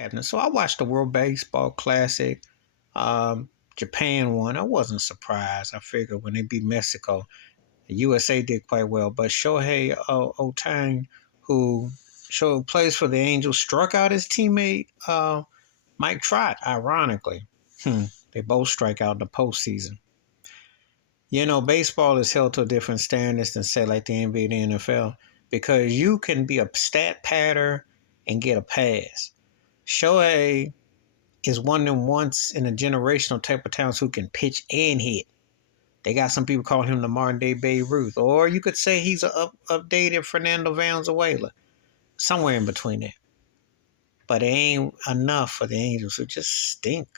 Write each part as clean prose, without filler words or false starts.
happening. So I watched the World Baseball Classic. Japan won. I wasn't surprised. I figured when they beat Mexico, the USA did quite well. But Shohei Ohtani, who plays for the Angels, struck out his teammate Mike Trout. Ironically, they both strike out in the postseason. Baseball is held to a different standards than say like the NBA and the NFL because you can be a stat patter and get a pass. Shohei is one of them once in a generational type of talents who can pitch and hit. They got some people calling him the modern day Babe Ruth, or you could say he's an updated Fernando Valenzuela, somewhere in between there. But it ain't enough for the Angels, who just stink.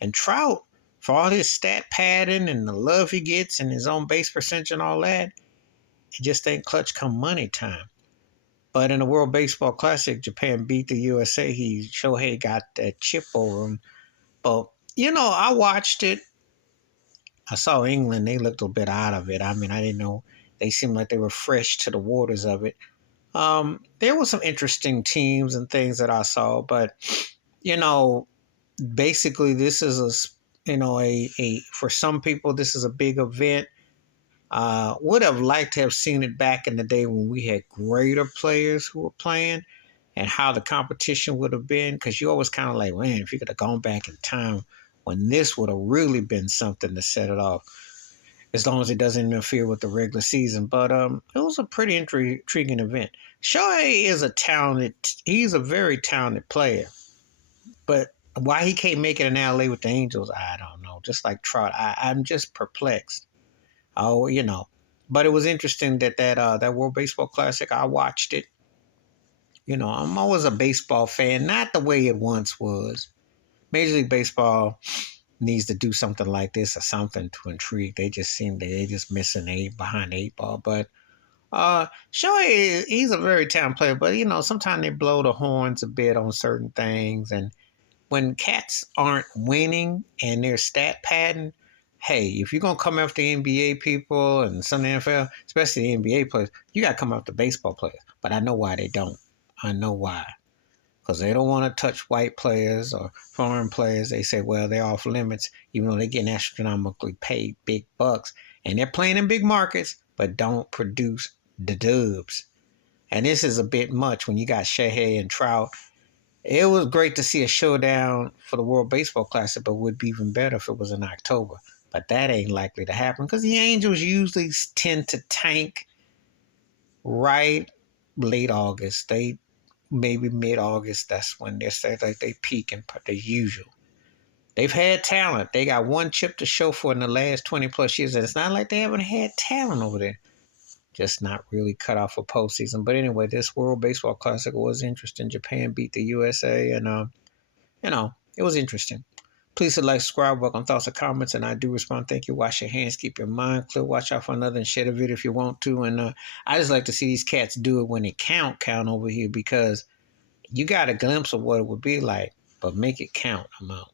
And Trout, for all his stat padding and the love he gets and his own base percentage and all that, it just ain't clutch come money time. But in the World Baseball Classic, Japan beat the USA. Shohei got that chip over him. But, I watched it. I saw England. They looked a bit out of it. I mean, I didn't know. They seemed like they were fresh to the waters of it. There were some interesting teams and things that I saw. But, you know, basically this is a for some people, this is a big event. Would have liked to have seen it back in the day when we had greater players who were playing and how the competition would have been. Because you always kind of like, man, if you could have gone back in time when this would have really been something to set it off, as long as it doesn't interfere with the regular season. But it was a pretty intriguing event. Shohei is he's a very talented player. But why he can't make it in LA with the Angels, I don't know. Just like Trout, I'm just perplexed. Oh, But it was interesting that World Baseball Classic, I watched it. I'm always a baseball fan, not the way it once was. Major League Baseball needs to do something like this or something to intrigue. They just seem they just missing behind the eight ball. But Shohei, he's a very talented player, but sometimes they blow the horns a bit on certain things. And when cats aren't winning and they're stat padding, hey, if you're gonna come after the NBA people and some NFL, especially the NBA players, you gotta come after baseball players. But I know why they don't. I know why. Because they don't want to touch white players or foreign players. They say, well, they're off limits, even though they're getting astronomically paid big bucks. And they're playing in big markets, but don't produce the dubs. And this is a bit much when you got Shohei and Trout. It was great to see a showdown for the World Baseball Classic, but would be even better if it was in October. But that ain't likely to happen because the Angels usually tend to tank right late August. They maybe mid-August. That's when they peak and the usual. They've had talent. They got one chip to show for in the last 20 plus years, and it's not like they haven't had talent over there. Just not really cut off for postseason. But anyway, this World Baseball Classic was interesting. Japan beat the USA, and it was interesting. Please hit like, subscribe, work on thoughts and comments, and I do respond. Thank you. Wash your hands, keep your mind clear. Watch out for another and share the video if you want to. And I just like to see these cats do it when it count over here because you got a glimpse of what it would be like, but make it count. I'm out.